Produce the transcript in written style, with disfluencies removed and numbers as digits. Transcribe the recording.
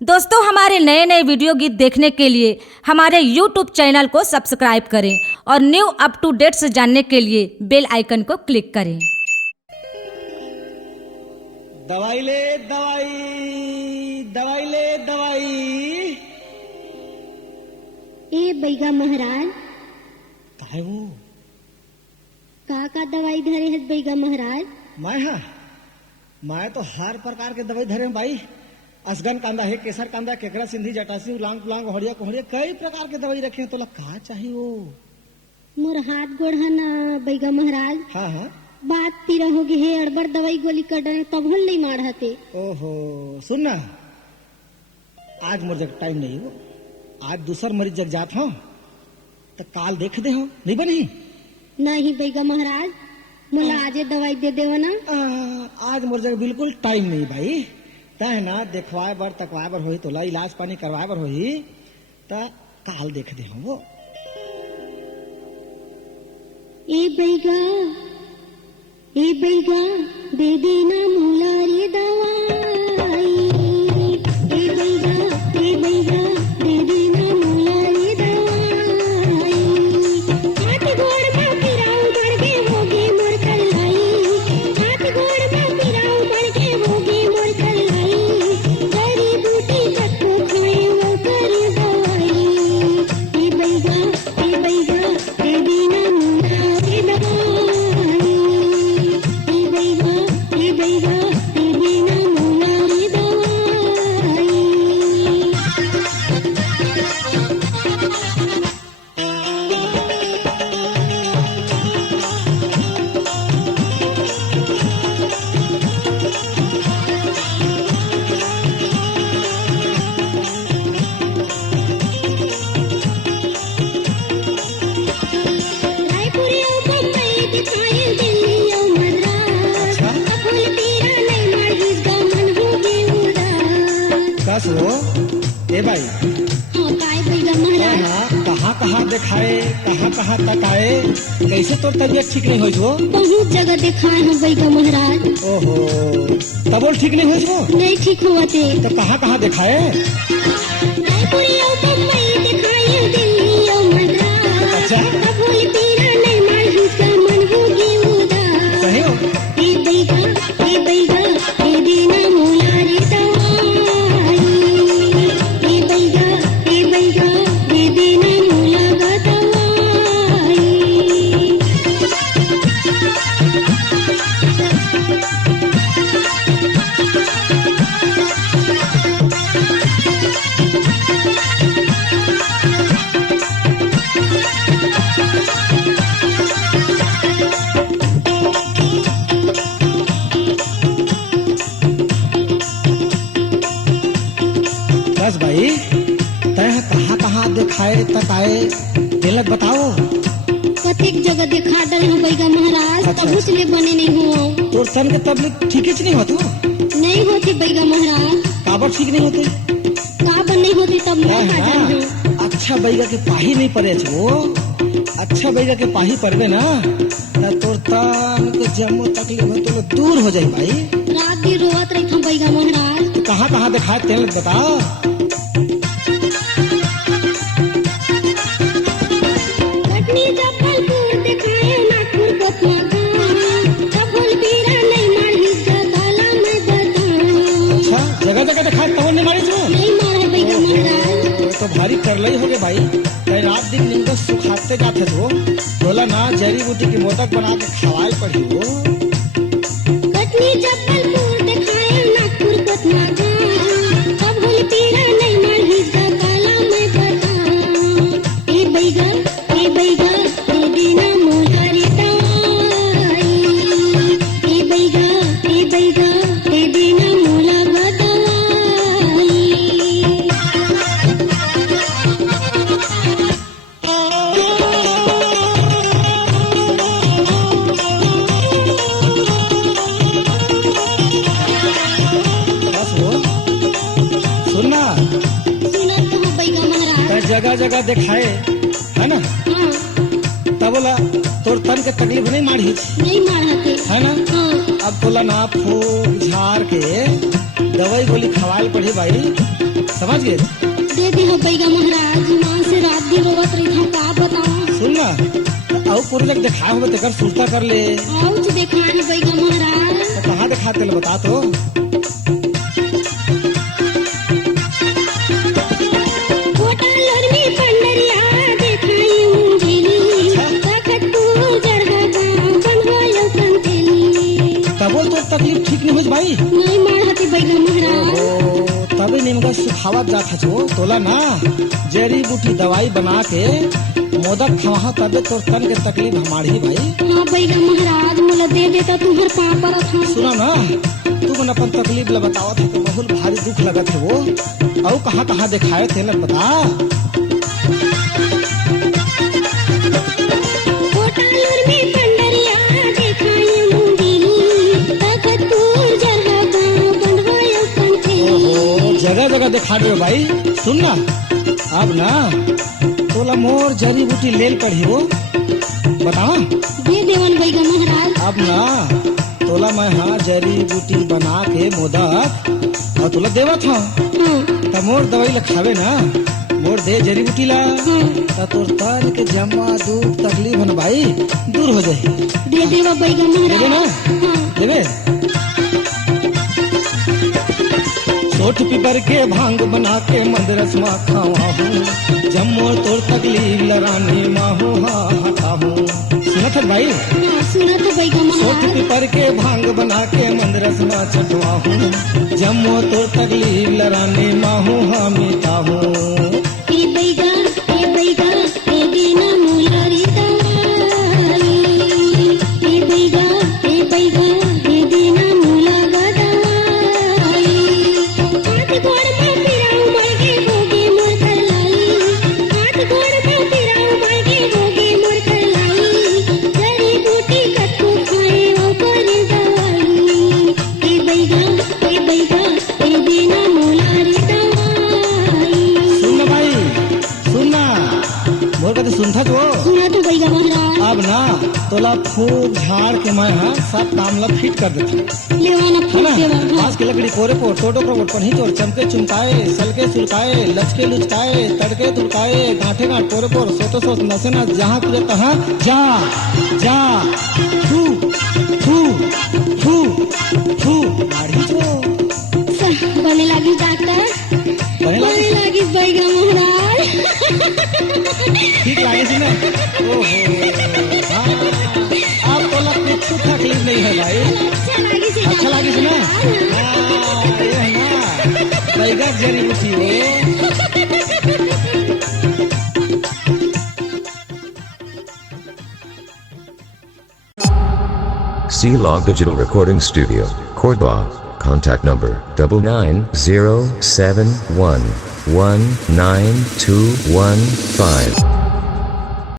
दोस्तों, हमारे नए नए वीडियो गीत देखने के लिए हमारे YouTube चैनल को सब्सक्राइब करें और न्यू अप टू डेट्स जानने के लिए बेल आइकन को क्लिक करें। दवाई ले दवाई, दवाई ले दवाई। ए बैगा महाराज, काहे वो का दवाई धरे है बैगा महाराज? मैं तो हर प्रकार के दवाई धरे भाई। असगन कांदा है, केसर कांदा, केकरा सिंधी, जटासी, उलांग पुलांग, होड़िया कोहड़िया, कई प्रकार के दवाई रखे हैं। तो का चाहिए वो? मोर हाथ गोड़ है ना बैगा महाराज। हाँ बात ती रहोगे हे अड़बड़ दवाई गोली कर डरे तब हम नहीं मार हते। ओहो सुन ना, आज मोर जग टाइम नहीं हो। आज दूसर मरीज जग जात हो तो काल देख दे हो, नहीं बनी? नहीं बैगा महाराज, मोला आजे दवाई दे देव ना। आज मोर जग बिल्कुल टाइम नहीं भाई। तय ना देखवाए बर तकवाए बर होही, तोला इलाज पानी करवाए बर होही त काल देख दे हो वो। ए बैगा दे देना मोला रे दवाई। ए बैगा दे देना मोला रे दवाई। हाथ गोड़ में पिराऊ बढ़ के होगे मोर कलाई। हाथ गोड़ में पिराऊ बढ़ के होगे मोर कलाई। जड़ी बूटी कट्टू खाए वो करे दवाई। ए बैगा दे देना मोला रे दवाई। ए भाई कहाँ दिखाए, कहाँ तक आए, कैसे तो तबियत ठीक नहीं हो? बहुत जगह दिखाए हैं बैगा महाराज। ओहो तब ठीक नहीं हो? नहीं ठीक हुआ थे। तो कहाँ दिखाए? अच्छा सही हो? बस भाई, तय कहाँ दिखाए तक आए दिलक बताओ। कतेक जगह दिखा डले हैं बैगा महाराज। अच्छा, तब उसने बने नहीं हुआ। तोर तन के तबलीग ठीक नहीं होती? नहीं होती बैगा महाराज। काबर ठीक नहीं होती? काबर नहीं होती तब मैं खा जाऊँ। अच्छा बैगा के पाही नहीं पड़े वो। अच्छा बैगा के पाही पड़बे ना तो तोर तन के जम्मो तकलीफ तो दूर हो जाए भाई। रात दिन रोवत रही था बैगा महाराज। तो कहाँ दिखाए तेल बताओ। जगह दिखाए तब नहीं मारी तू? नहीं मारे बैगा महाराज। तो भारी कर लई हो गए भाई। रात दिन नींद सुखाते जाते तो बोला ना जड़ी बूटी की मोदक बना के खवाल पड़ी हो। कटनी जबलपुर दिखाए नागपुर पटना का। तब होली पीरा नहीं मारी काला मैं बता। ए बैगा दे देना मोला रे दवाई। ए बैगा दे देना मोला दवाई। सुनना जगह दिखाए है ना। हाँ। तब बोला तोर तन के तकलीफ नहीं मारी नहीं मारते है ना। हाँ। अब बोला ना फूक झाड़ के दवाई गोली खवाल पड़ी भाई। समझ गए? दे दे हो बैगा महाराज, मां से रात दिन रोवत रही था, का बताऊं। सुन ना, और पूरे जग दिखा हुआ तेकर सुस्ता कर ले। औच देखानी बैगा महाराज। तो कहाँ दिखाते ले बता तो। होटल में पंडरिया देखाई उंगली, तखत तू जरहा गाँव बनवायो कंतेली। तबो तो तकलीफ ठीक नहीं हो भाई। नहीं मारती बैगा महाराज। ओ तभी निमका सुखावत जात हचो तोला ना जड़ी बूटी दवाई बना के मोदक खवा तबे तोर तन के तकलीफ हमारी ही भाई। हाँ बैगा महाराज, मोला दे देता तुम्हार पाँव पर था। सुना ना, तू मन अपन तकलीफ ला बतावत है तो बहुत भारी दुख लगत है वो। और कहाँ दिखाए थे ना बता। होटल में पंडरिया देखाई उंगली, तखत तू जरहा गाँव बनवायो कंतेली। ओहो जगह जगह दिखा दे भाई। सुन ना, अब ना तोला मोर जड़ी बूटी लेल पड़ी हो बता। दे देवन बैगा महाराज। अब ना तोला मैं हाँ जड़ी बूटी बना के मोदक और तोला देवत हूँ। हाँ तब मोर दवाई ला खावे ना, मोर दे जड़ी बूटी ला हाँ तो तोर तन के जमा दुख तकलीफ है ना भाई दूर हो जाए। दे देवा बैगा देवे ना, महाराज। हाँ देवे। सोठ पीपर के भांग बना के मंदरस मा खावा हूँ, जम्मो तोर तकलीफ लरानी माहू हाँ हटा हूँ। सुनत है भाई। हाँ सुना तो बैगा सोठ महाराज। पीपर के भांग बना के मंदरस मा चटवा हूँ, जम्मो तोर तकलीफ लरानी माहू हाँ मिटा हूँ। ए बैगा ए देना मुलारी दवाई। ए बैगा ए देना मुला दवाई। हाथ गोड़ में पिराऊ मायके होगे मोर करलाई। हाथ गोड़ में पिराऊ मायके होगे मोर करलाई। जड़ी बूटी कट्टू खाए ओ करे दवाई। ए बैगा ए देना मुलारी दवाई। सुन ना भाई, सुन ना, मोर कते सुनता जो। सुना तो बैगा महाराज। अब ना तोला फूक झाड़ के मैं हाँ सब काम ला फिट कर देता लेवाना है फूट ना। देवा। हाँ बांस की लकड़ी कोरे पोर टोटो पर पन्ही चोर चमके चुमकाए सलके सुलकाए लचके लुचकाए तड़के तुड़काए गांठे गांठ पोरे पोर सोतो सोच नसे ना जहाँ तुझे तहाँ जा जा फू फू फू फू मारी जो बने लगी डॉक्टर, बने लगी? बने लगी बैगा महाराज। ठीक लागे सी ना। ओहो हाँ, अब तोला कुछ तकलीफ नहीं है भाई। अच्छा लागे सी ना। हाँ, ये है ना बैगा जड़ी बूटी हो। C-Log Digital Recording Studio, Cordoba. Contact number 9907119215.